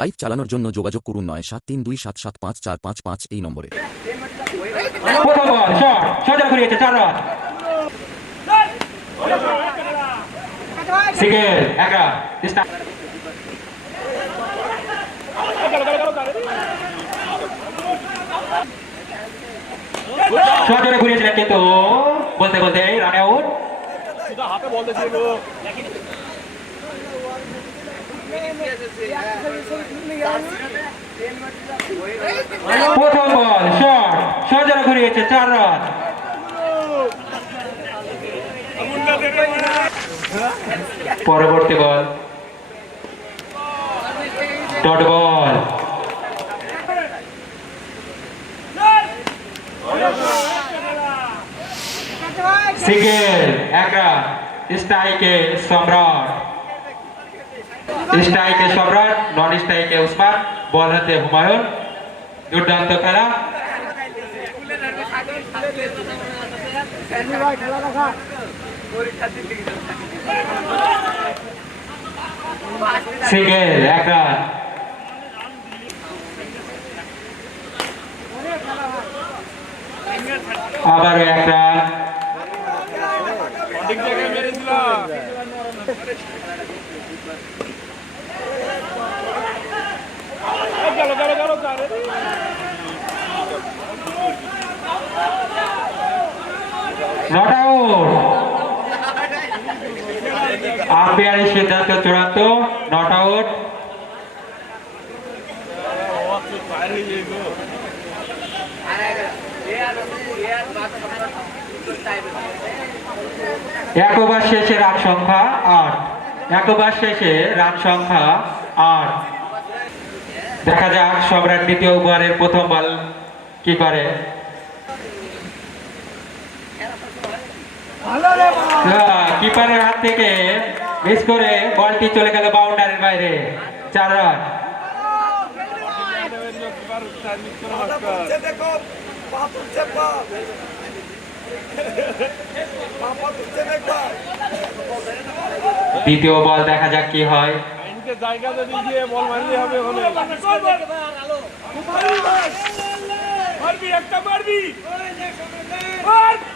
Live চালানোর জন্য যোগাযোগ করুন নয় সাত তিন দুই সাত সাত পাঁচ চার পাঁচ পাঁচ এই নম্বরে। ঘুরিয়েছিলেন কিন্তু বলতে বলতে রান আউট। প্রথম বল শট সজোরে ঘুরিয়েছে, চার রান। পরবর্তী বল। Dot ball. সিঙ্গেল একা, স্ট্রাইকে, সম্রাট। স্ট্রাইকে সম্রাট নন স্ট্রাইকে উসমান বল হাতে হুমায়ুন, দুর্দান্ত খেলা। সিঙ্গেল এক রান। আবারও এক রান। Not out. আম্পায়ারের সিদ্ধান্ত চূড়ান্ত, নট আউট। এক ওভার শেষে রান সংখ্যা আট। এক ওভার শেষে রান সংখ্যা আট। দেখা যাক, সম্রাট দ্বিতীয় ওভারের প্রথম বল কি করে হ্যাঁ, কিপারের হাত থেকে মিস করে বলটি চলে গেল বাউন্ডারির বাইরে। চার রান দ্বিতীয় বল দেখা যাক কি হয়। একটা!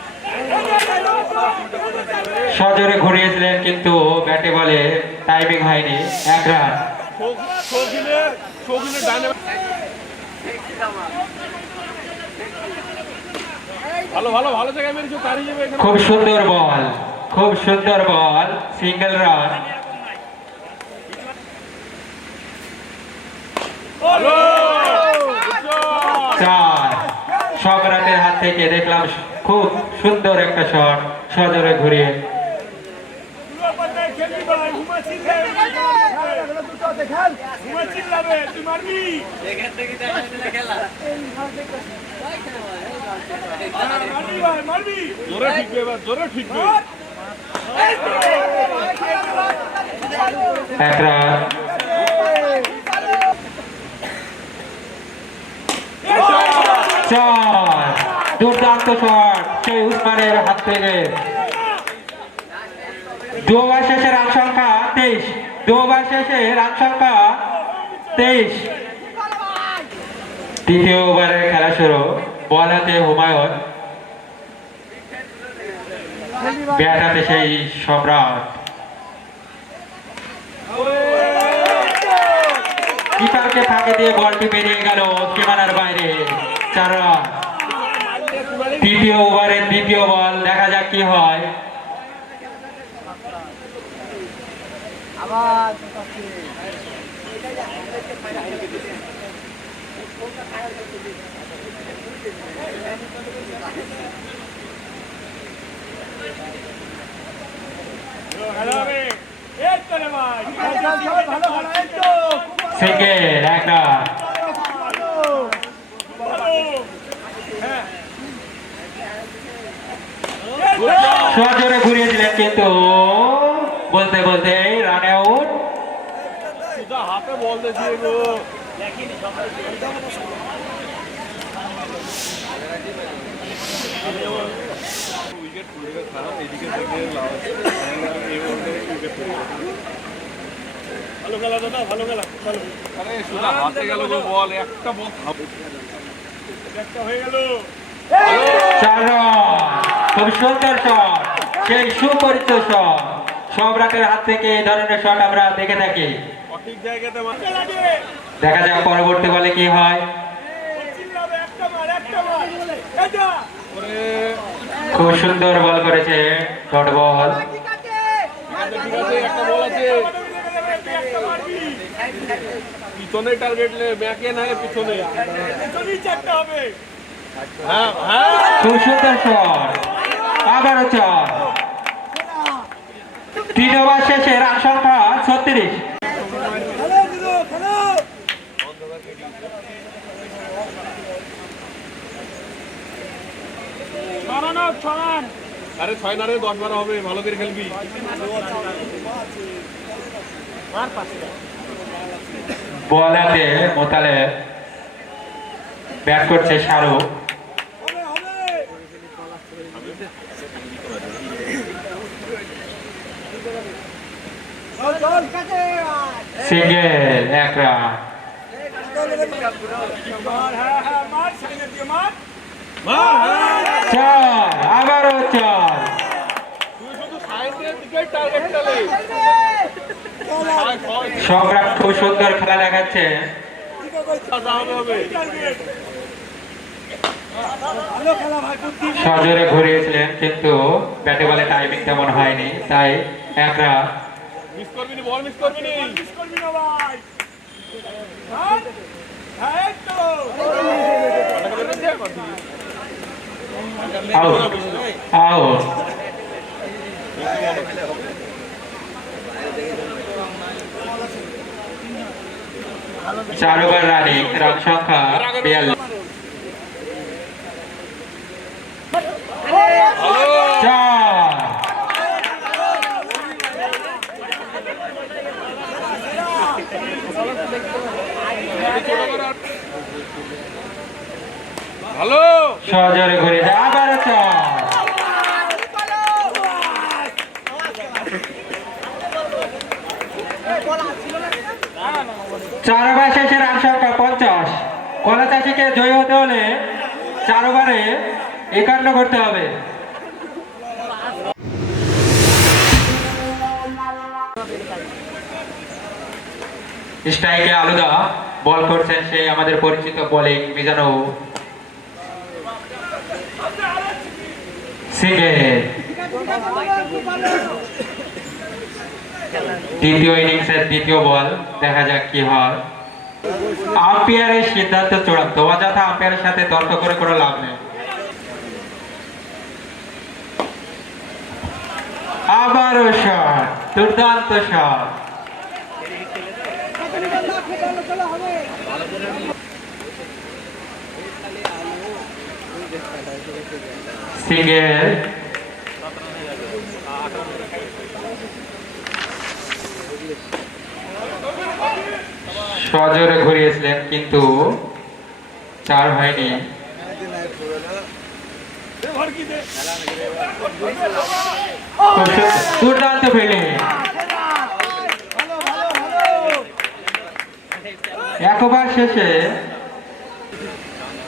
সজোরে ঘুরিয়েছিলেন কিন্তু ব্যাটে বলে টাইমিং হয়নি, এক রান খুব সুন্দর বল, খুব সুন্দর বল, সিঙ্গেল রান! চার সম্রাটের হাত থেকে দেখলাম খুব সুন্দর একটা শট সজোরে ঘুরিয়ে। দুটো দুর্দান্ত শট, সেই উসমানের হাত থেকে। দু ওভার শেষে রান সংখ্যা তেইশ। দু ওভার শেষে রান সংখ্যা তেইশ। তৃতীয় ওভারের খেলা শুরু বল হাতে হুমায়ুন। ব্যাট হাতে সেই সম্রাট। কিপারকে ফাঁকে দিয়ে বলটি বেরিয়ে গেল সীমানার বাইরে, চার রান। তৃতীয় ওভারের দ্বিতীয় বল দেখা যাক কি হয় ভালো হবে। এই তো রে ভাই। সিঙ্গেল এক রান ভালো। হ্যাঁ। সজোরে ঘুরিয়েছিলেন কিন্তু। বলতে বলতে রান আউট। হাতে বল দিয়েছে গো উইকেট পড়ে খারাপ এদিকে থেকে লাভ আছে বলতে উইকেট ভালো খেলা দাদা ভালো খেলা ভালো। আরে সোজা হাতে গেল গো বল একটা বল। একটা হয়ে গেল। চার রান খুব সুন্দর শট সেই সুপরিচিত শট সম্রাটের হাত থেকে এই ধরনের শট আমরা দেখে থাকি। জায়গাতে দেখা যাক পরবর্তী বলে কি হয়। খুব সুন্দর বল করেছে ডট বল। পিছনে টার্গেট লে ব্যাকে না পিছনে হ্যাঁ হ্যাঁ। খুব সুন্দর শট আবারও চার তিন ওভার শেষে রান সংখ্যা ছত্রিশ। আরে ছয় না রে দশ বারো হবে ভালো করে খেলবি। বল হাতে মোতালে ব্যাট করছে শাহরুখ হবে হবে চল চল কাছে সিঙ্গেল, এক রান। সম্রাট খুব সুন্দর খেলা দেখাচ্ছে। সজোরে ঘুরিয়েছিলেন, কিন্তু ব্যাটে বলে টাইমিং তেমন হয়নি, তাই এক রান। মিস করবি না বল মিস করবি না মিস করবি না ভাই। হ্যাঁ? হ্যাঁ তো। আউট আউট চার ওভার রানিং রান সংখ্যা বিয়াল্লিশ চার ভালো? সজোরে ঘুরিয়েছে আবারও চার ওভার রান সংখ্যা পঞ্চাশ। কলা চাষিকে জয়ী হতে হলে চার একান্ন করতে হবে। স্ট্রাইকে আলুদা, বল করছেন সেই আমাদের পরিচিত বোলিং মিজানু সিঙ্গেল দ্বিতীয় ইনিংসের দ্বিতীয় বল, দেখা যাক কি হয়। আম্পায়ারের সিদ্ধান্ত চূড়ান্ত। অযথা আম্পায়ারের সাথে তর্ক করে কোনো লাভ নেই। আবারও শট দুর্দান্ত শট সিঙ্গেল সজোরে ঘুরিয়েছিলেন কিন্তু চার হয়নি। দুর্দান্ত ফিল্ডিং। এক ওভার শেষে ভালো ভালো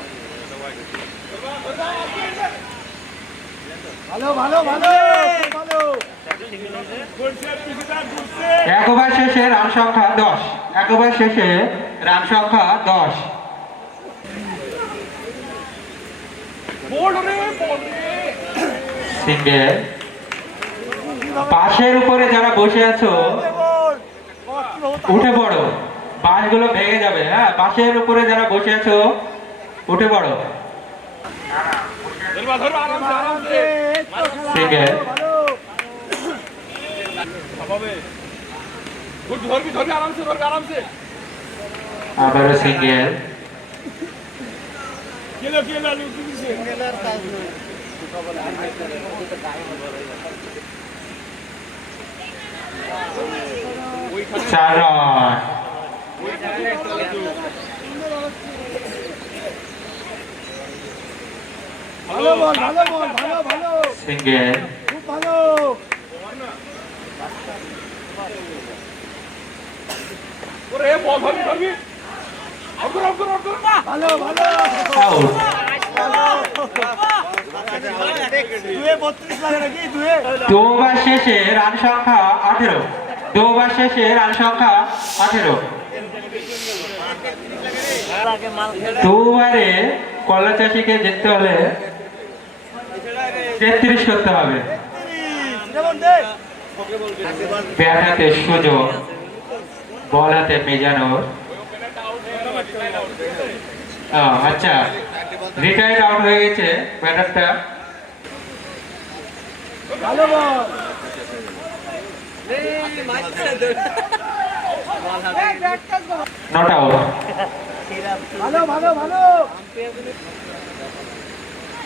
ভালো ভালো ঘুরছে পিছনে ঘুরছে এক ওভার শেষে রান সংখ্যা দশ। এক ওভার শেষে রান সংখ্যা দশ। সিঙ্গেল পাশের উপরে যারা বসে আছো উঠে পড়ো। বাঁশগুলো ভেঙে যাবে হ্যাঁ? পাশের উপরে যারা বসে আছো উঠে পড়ো। ধরবা ধরবা আরামসে আরামসে। আরামসে আবারও সিঙ্গেল চার রান ওইখানে একটা লাগতো। ভালো বল ভালো বল ভালো ভালো। সিঙ্গেল খুব ভালো। ওরে বল ধরবি ধরবি। অগ্র অগ্র অগ্র। ভালো ভালো। দু ওভার শেষে রান সংখ্যা আঠেরো। দু ওভার শেষে রান সংখ্যা আঠেরো। দু ওভারে কলা চাষিকে জিততে হলে তেত্রিশ করতে হবে। যেমন দে ব্যাট হাতে সুযোগ বল হাতে মেজানোর আচ্ছা রিটায়ার্ড আউট হয়ে গেছে ব্যাটারটা। Not out. ভালো ভালো ভালো ওরে, ওরে, দুই একটা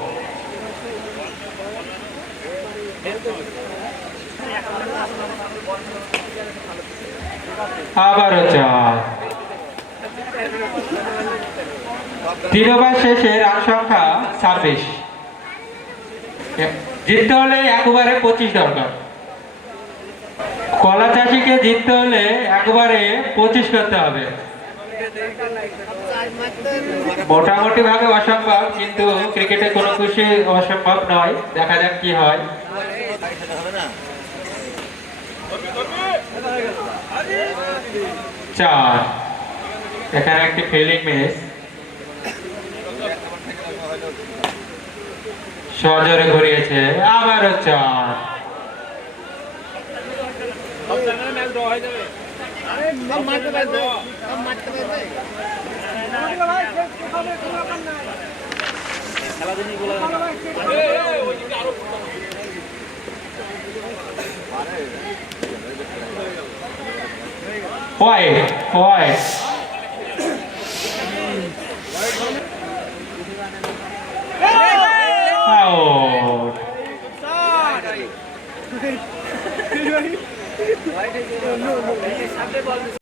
আবারও চার শেষে রান সংখ্যা ছাব্বিশ। জিততে হলে একবারে পঁচিশ দরকার। কলা চাষিকে জিততে হলে একবারে পঁচিশ করতে হবে। মোটামুটি ভাবে অসম্ভব, কিন্তু ক্রিকেটে কোনো খুশি, অসম্ভব নয়। দেখা যাক কি হয়। চার। এখানে একটি ফিল্ডিং মিস সজরে ঘুরিয়েছে আবারও চার। ড্র হয়ে যাবে হোয়াইট হোয়াইট আউট